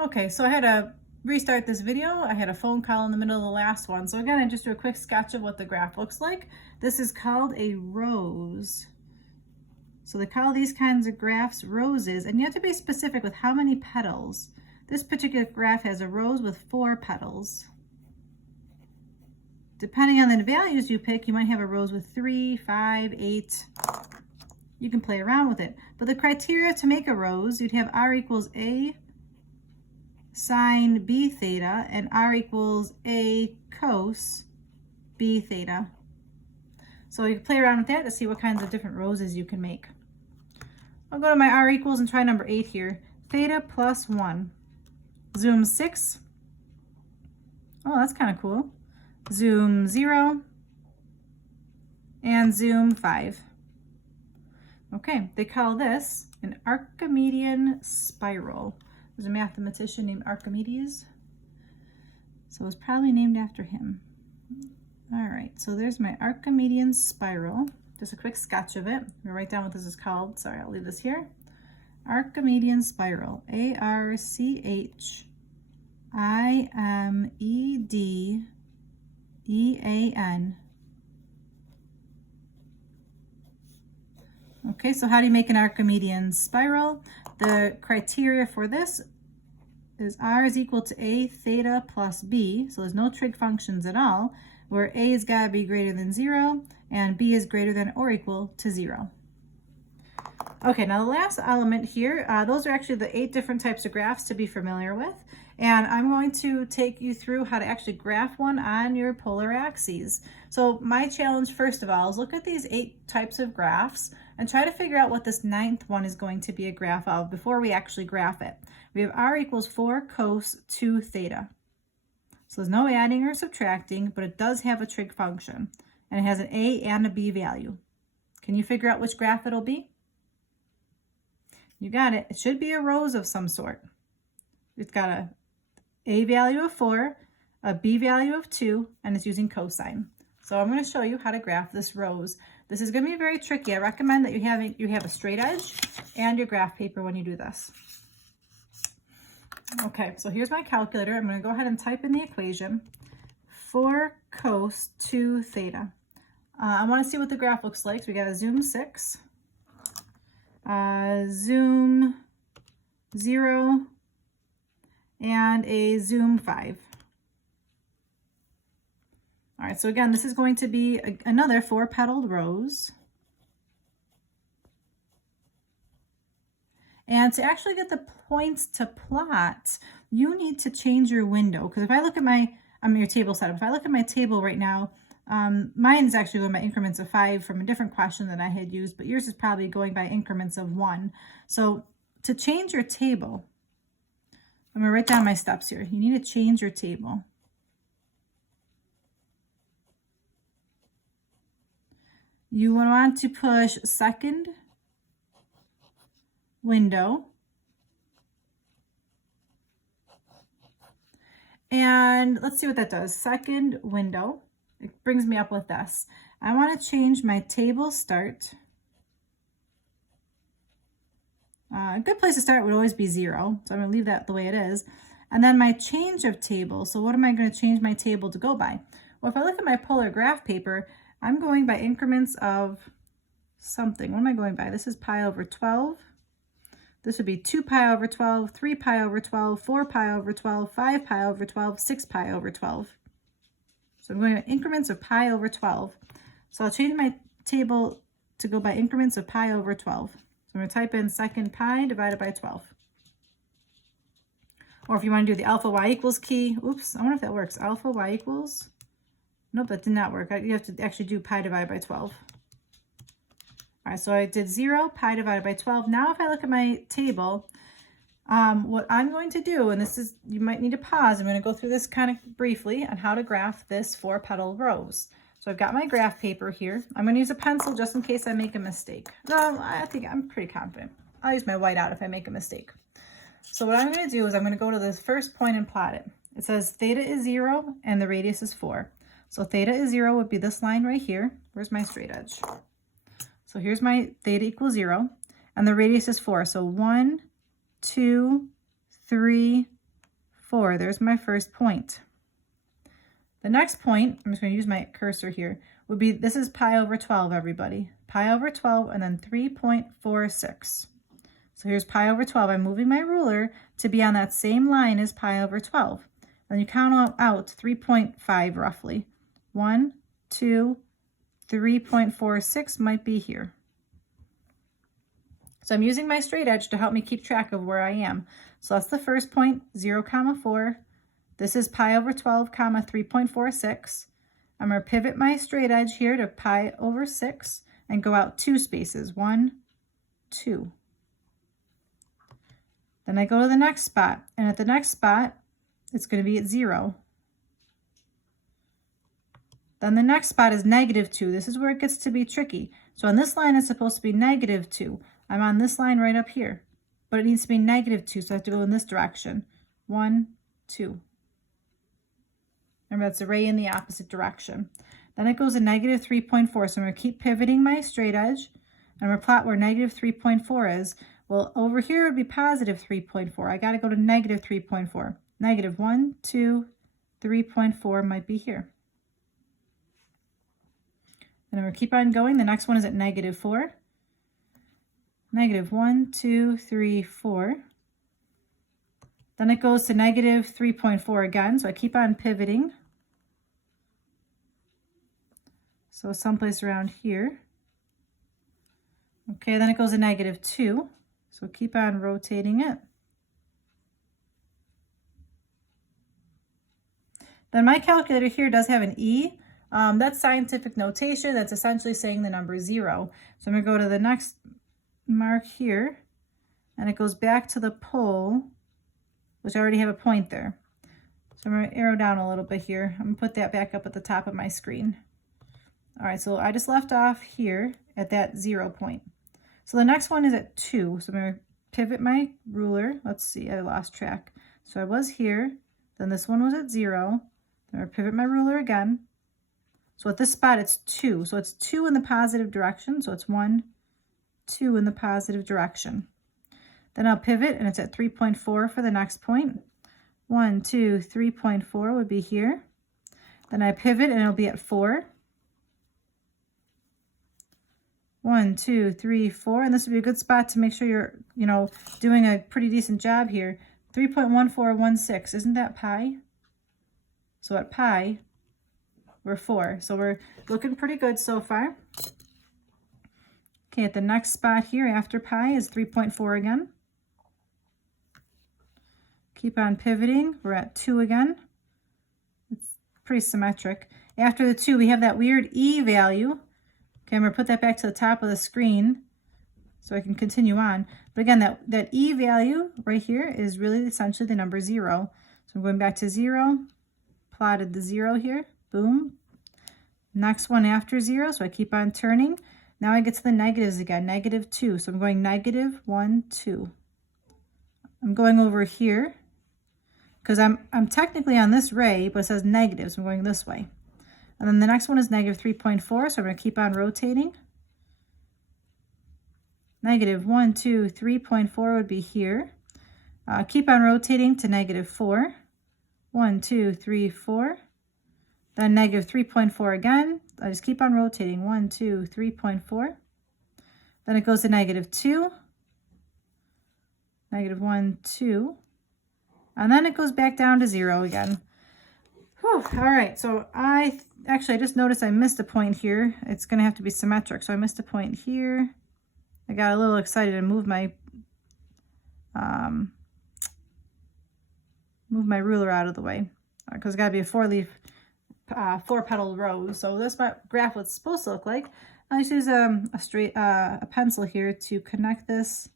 Okay, so I had to restart this video. I had a phone call in the middle of the last one. So again, I just do a quick sketch of what the graph looks like. This is called a rose. So they call these kinds of graphs roses, and you have to be specific with how many petals. This particular graph has a rose with 4 petals. Depending on the values you pick, you might have a rose with 3, 5, 8. You can play around with it. But the criteria to make a rose, you'd have r equals a sine b theta and r equals a cos b theta. So you can play around with that to see what kinds of different roses you can make. I'll go to my r equals and try number 8 here. Theta plus 1. Zoom 6. Oh, that's kind of cool. Zoom 0. And zoom 5. Okay, they call this an Archimedean spiral. There's a mathematician named Archimedes. So it's probably named after him. All right, so there's my Archimedean spiral. Just a quick sketch of it. I'm gonna write down what this is called. Sorry, I'll leave this here. Archimedean spiral, Archimedean. Okay, so how do you make an Archimedean spiral? The criteria for this is r is equal to a theta plus b, so there's no trig functions at all, where a has got to be greater than 0 and b is greater than or equal to 0. Okay, now the last element here, those are actually the 8 different types of graphs to be familiar with, and I'm going to take you through how to actually graph one on your polar axes. So my challenge, first of all, is look at these 8 types of graphs and try to figure out what this 9th one is going to be a graph of before we actually graph it. We have r equals 4 cos 2 theta. So there's no adding or subtracting, but it does have a trig function, and it has an a and a b value. Can you figure out which graph it'll be? You got it. It should be a rose of some sort. It's got a value of 4, a b value of 2, and it's using cosine. So I'm going to show you how to graph this rose. This is going to be very tricky. I recommend that you have a straight edge and your graph paper when you do this. Okay, so here's my calculator. I'm going to go ahead and type in the equation. 4 cos 2 theta. I want to see what the graph looks like. So we got a zoom 6, zoom 0, and a zoom 5. All right, so again, this is going to be another 4-petaled rose. And to actually get the points to plot, you need to change your window. Because if I look at your table setup, if I look at my table right now, mine is actually going by increments of 5 from a different question that I had used, but yours is probably going by increments of 1. So to change your table, I'm going to write down my steps here. You need to change your table. You want to push second window, and let's see what that does. Second window, it brings me up with this. I want to change my table start. A good place to start would always be 0, so I'm going to leave that the way it is. And then my change of table. So what am I going to change my table to go by? Well, if I look at my polar graph paper, I'm going by increments of something. What am I going by? This is pi over 12. This would be 2 pi over 12, 3 pi over 12, 4 pi over 12, 5 pi over 12, 6 pi over 12. So I'm going by increments of pi over 12. So I'll change my table to go by increments of pi over 12. So I'm going to type in second pi divided by 12. Or if you want to do the alpha y equals key, oops, I wonder if that works. Alpha y equals, nope, that did not work. You have to actually do pi divided by 12. All right, so I did 0, pi divided by 12. Now if I look at my table, what I'm going to do, and this is, you might need to pause, I'm going to go through this kind of briefly on how to graph this 4-petal rose. So I've got my graph paper here. I'm going to use a pencil just in case I make a mistake. No, I think I'm pretty confident. I'll use my whiteout if I make a mistake. So what I'm going to do is I'm going to go to this first point and plot it. It says theta is 0 and the radius is 4. So theta is 0 would be this line right here. Where's my straight edge? So here's my theta equals 0, and the radius is 4. So 1, 2, 3, 4. There's my first point. The next point, I'm just going to use my cursor here, would be, this is pi over 12, everybody. Pi over 12 and then 3.46. So here's pi over 12. I'm moving my ruler to be on that same line as pi over 12. And you count out 3.5 roughly. 1, 2, 3.46 might be here. So I'm using my straight edge to help me keep track of where I am. So that's the first point, 0, 4. This is pi over 12, 3.46. I'm going to pivot my straight edge here to pi over 6 and go out 2 spaces, 1, 2. Then I go to the next spot, and at the next spot, it's going to be at 0. Then the next spot is -2. This is where it gets to be tricky. So on this line, it's supposed to be -2. I'm on this line right up here, but it needs to be -2, so I have to go in this direction. 1, 2. Remember, that's a ray in the opposite direction. Then it goes to -3.4, so I'm going to keep pivoting my straight edge, and I'm going to plot where -3.4 is. Well, over here would be +3.4. I got to go to -3.4. -1, 2, 3.4 might be here. And I'm going to keep on going. The next one is at -4. -1, 2, 3, 4. Then it goes to -3.4 again, so I keep on pivoting. So someplace around here. Okay, then it goes to -2. So keep on rotating it. Then my calculator here does have an E. That's scientific notation. That's essentially saying the number 0. So I'm going to go to the next mark here, and it goes back to the pole, which I already have a point there. So I'm going to arrow down a little bit here. I'm going to put that back up at the top of my screen. All right, so I just left off here at that 0 point. So the next one is at 2. So I'm going to pivot my ruler. Let's see, I lost track. So I was here, then this one was at 0. Then I pivot my ruler again. So at this spot, it's 2. So it's 2 in the positive direction. So it's 1, 2 in the positive direction. Then I'll pivot, and it's at 3.4 for the next point. 1, 2, 3.4 would be here. Then I pivot, and it'll be at 4. 1, 2, 3, 4, and this would be a good spot to make sure you're, doing a pretty decent job here. 3.1416, isn't that pi? So at pi, we're 4. So we're looking pretty good so far. Okay, at the next spot here after pi is 3.4 again. Keep on pivoting. We're at 2 again. It's pretty symmetric. After the 2, we have that weird E value. Okay, I'm going to put that back to the top of the screen so I can continue on. But again, that E value right here is really essentially the number 0. So I'm going back to 0, plotted the 0 here, boom. Next one after 0, so I keep on turning. Now I get to the negatives again, -2. So I'm going -1, 2. I'm going over here because I'm technically on this ray, but it says negative, so I'm going this way. And then the next one is -3.4, so I'm going to keep on rotating. -1, 2, 3.4 would be here. Keep on rotating to -4. 1, 2, 3, 4. Then -3.4 again. I just keep on rotating. 1, 2, 3.4. Then it goes to -2. -1, 2. And then it goes back down to 0 again. Whew. All right, so I just noticed I missed a point here. It's going to have to be symmetric, so I missed a point here. I got a little excited and moved my ruler out of the way because it's got to be a 4-leaf, 4-petal rose. So this graph was supposed to look like. I just use a pencil here to connect this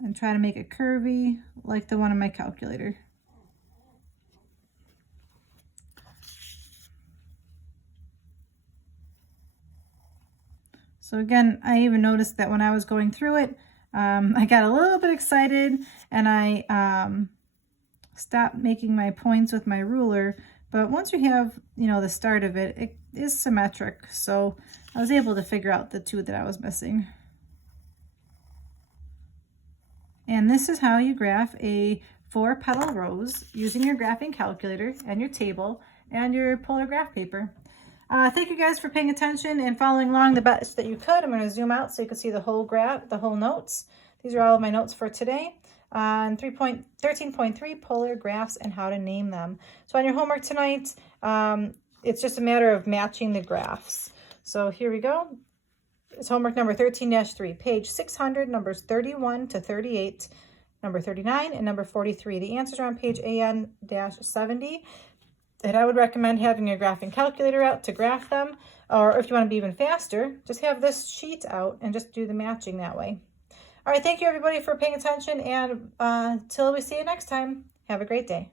and try to make it curvy like the one on my calculator. So again, I even noticed that when I was going through it, I got a little bit excited and I stopped making my points with my ruler. But once you have, the start of it, it is symmetric. So I was able to figure out the 2 that I was missing. And this is how you graph a 4 petal rows using your graphing calculator and your table and your polar graph paper. Thank you guys for paying attention and following along the best that you could. I'm going to zoom out so you can see the whole graph, the whole notes. These are all of my notes for today on 13.3 polar graphs and how to name them. So on your homework tonight, it's just a matter of matching the graphs. So here we go. It's homework number 13-3, page 600, numbers 31 to 38, number 39, and number 43. The answers are on page AN-70. And I would recommend having your graphing calculator out to graph them. Or if you want to be even faster, just have this sheet out and just do the matching that way. All right, thank you everybody for paying attention. And until we see you next time, have a great day.